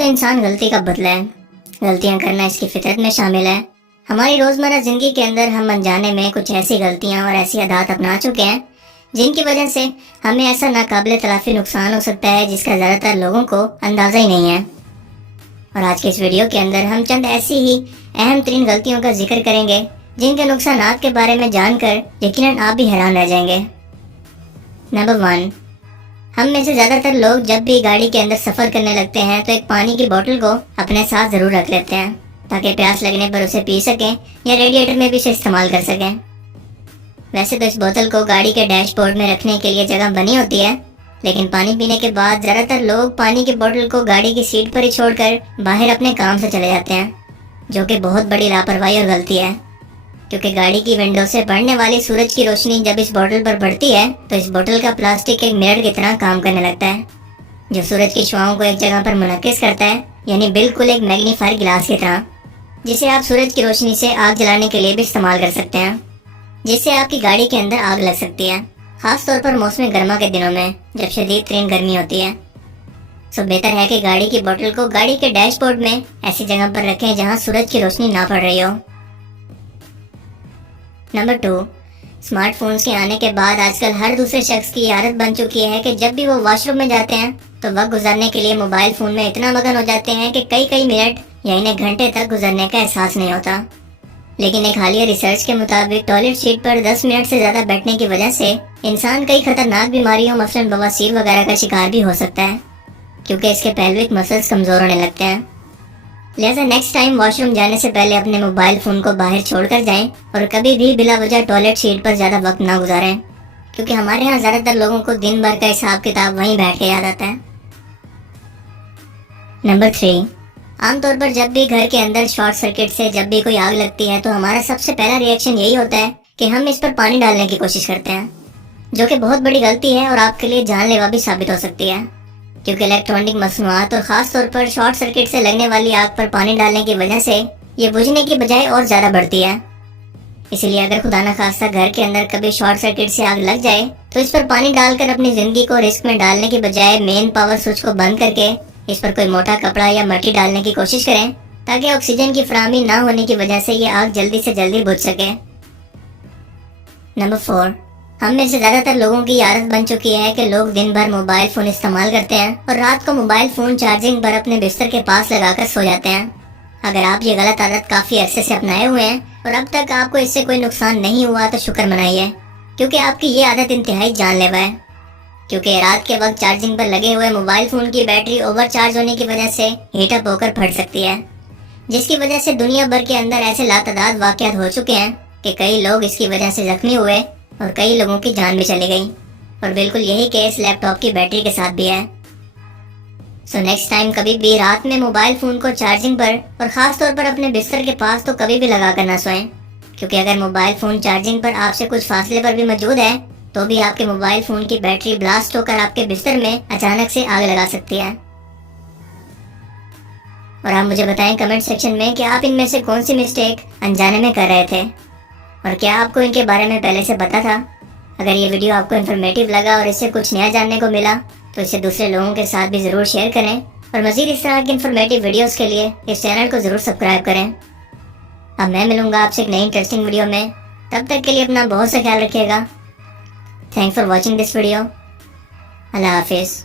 तो इंसान गलती का बदला है। गलतियां करना इसकी फितरत में शामिल है। हमारी रोजमर्रा जिंदगी के अंदर हम अनजाने में कुछ ऐसी गलतियां और ऐसी आदत अपना चुके हैं जिनकी वजह से हमें ऐसा नाकाबिले तलाफी नुकसान हो सकता है जिसका ज्यादातर लोगों को अंदाजा ही नहीं है। और आज के इस वीडियो के अंदर हम चंद ऐसी ही अहम तरीन गलतियों का जिक्र करेंगे जिनके नुकसानात के बारे में जानकर यकीनन आप भी हैरान रह जाएंगे। नंबर 1, हम में से ज्यादातर लोग जब भी गाड़ी के अंदर सफर करने लगते हैं तो एक पानी की बोतल को अपने साथ जरूर रख लेते हैं ताकि प्यास लगने पर उसे पी सकें या रेडिएटर में भी इसे इस्तेमाल कर सकें। वैसे तो इस बोतल को गाड़ी के डैशबोर्ड में रखने के लिए जगह बनी होती है, लेकिन पानी पीने के बाद ज्यादातर लोग पानी की बोतल को गाड़ी की सीट पर ही छोड़कर बाहर अपने काम से चले जाते हैं, जो कि बहुत बड़ी लापरवाही और गलती है। क्योंकि गाड़ी की विंडो से पड़ने वाली सूरज की रोशनी जब इस बोतल पर पड़ती है तो इस बोतल का प्लास्टिक एक मिरर की तरह काम करने लगता है, जो सूरज की छुआओं को एक जगह पर मुनक्किस करता है, यानी बिल्कुल एक मैग्नीफायर गिलास की तरह, जिसे आप सूरज की रोशनी से आग जलाने के लिए भी इस्तेमाल कर सकते हैं, जिससे आपकी गाड़ी के अंदर आग लग सकती है, खास तौर पर मौसम गर्मा के दिनों में जब शदीद तरीन गर्मी होती है। सो बेहतर है कि गाड़ी की बोतल को गाड़ी के डैशबोर्ड में ऐसी जगह पर रखें जहां सूरज की रोशनी ना पड़ रही हो। नंबर 2, स्मार्टफोन्स के आने के बाद आजकल हर दूसरे शख्स की आदत बन चुकी है कि जब भी वो वॉशरूम में जाते हैं तो वक्त गुजारने के लिए मोबाइल फोन में इतना मगन हो जाते हैं कि कई मिनट या इन्हें घंटे तक गुजरने का एहसास नहीं होता। लेकिन एक हालिया रिसर्च के मुताबिक टॉयलेट सीट पर 10 मिनट से ज्यादा बैठने की वजह से इंसान कई खतरनाक बीमारियों मसलन बवासीर वगैरह का शिकार भी हो सकता है, क्योंकि इसके पेल्विक मसल्स कमजोर होने लगते हैं। लिहाजा नेक्स्ट टाइम वॉशरूम जाने से पहले अपने मोबाइल फोन को बाहर छोड़कर जाएं और कभी भी बिला वजह टॉयलेट सीट पर ज्यादा वक्त ना गुजारें, क्योंकि हमारे यहाँ ज्यादातर लोगों को दिन भर का हिसाब किताब वहीं बैठ के याद आता है। नंबर 3, आमतौर पर जब भी घर के अंदर शॉर्ट सर्किट से जब भी कोई आग लगती है तो हमारा सबसे पहला रिएक्शन यही होता है कि हम इस पर पानी डालने की कोशिश करते हैं, जो कि बहुत बड़ी गलती है और आपके लिए जानलेवा भी साबित हो सकती है, क्योंकि इलेक्ट्रॉनिक मसनूआत और खास तौर पर शॉर्ट सर्किट से लगने वाली आग पर पानी डालने की वजह से ये बुझने की बजाय और ज्यादा बढ़ती है। इसीलिए अगर खुदा न खास्ता घर के अंदर कभी शॉर्ट सर्किट से आग लग जाए तो इस पर पानी डालकर अपनी जिंदगी को रिस्क में डालने की बजाय मेन पावर स्विच को बंद करके इस पर कोई मोटा कपड़ा या मट्टी डालने की कोशिश करें ताकि ऑक्सीजन की फराहमी ना होने की वजह से ये आग जल्दी से जल्दी बुझ सके। नंबर 4, हम में से ज्यादातर लोगों की आदत बन चुकी है कि लोग दिन भर मोबाइल फोन इस्तेमाल करते हैं और रात को मोबाइल फोन चार्जिंग पर अपने बिस्तर के पास लगाकर सो जाते हैं। अगर आप ये गलत आदत काफी अरसे से अपनाए हुए हैं और अब तक आपको इससे कोई नुकसान नहीं हुआ तो शुक्र मनाइए, क्योंकि आपकी ये आदत इंतहाई जानलेवा है। क्योंकि रात के वक्त चार्जिंग पर लगे हुए मोबाइल फोन की बैटरी ओवरचार्ज होने की वजह से हीटअप होकर फट सकती है, जिसकी वजह से दुनिया भर के अंदर ऐसे लातादाद वाकयात हो चुके हैं कि कई लोग इसकी वजह से जख्मी हुए और कई लोगों की जान भी चली गई। और बिल्कुल यही केस लैपटॉप की बैटरी के साथ भी है। सो नेक्स्ट टाइम कभी भी रात में मोबाइल फोन को चार्जिंग पर और खास तौर पर अपने बिस्तर के पास तो कभी भी लगा कर ना सोएं, क्योंकि अगर मोबाइल फोन चार्जिंग पर आपसे कुछ फासले पर भी मौजूद है तो भी आपके मोबाइल फोन की बैटरी ब्लास्ट होकर आपके बिस्तर में अचानक से आग लगा सकती है। और आप मुझे बताएं कमेंट सेक्शन में कि आप इनमें से कौन सी मिस्टेक अनजाने में कर रहे थे और क्या आपको इनके बारे में पहले से पता था। अगर ये वीडियो आपको इन्फॉर्मेटिव लगा और इससे कुछ नया जानने को मिला तो इसे दूसरे लोगों के साथ भी जरूर शेयर करें और मजीद इस तरह की इन्फॉर्मेटिव वीडियोस के लिए इस चैनल को जरूर सब्सक्राइब करें। अब मैं मिलूंगा आपसे एक नई इंटरेस्टिंग वीडियो में, तब तक के लिए अपना बहुत सा ख्याल रखिएगा। Thanks for watching this video. अल्लाह हाफिज़।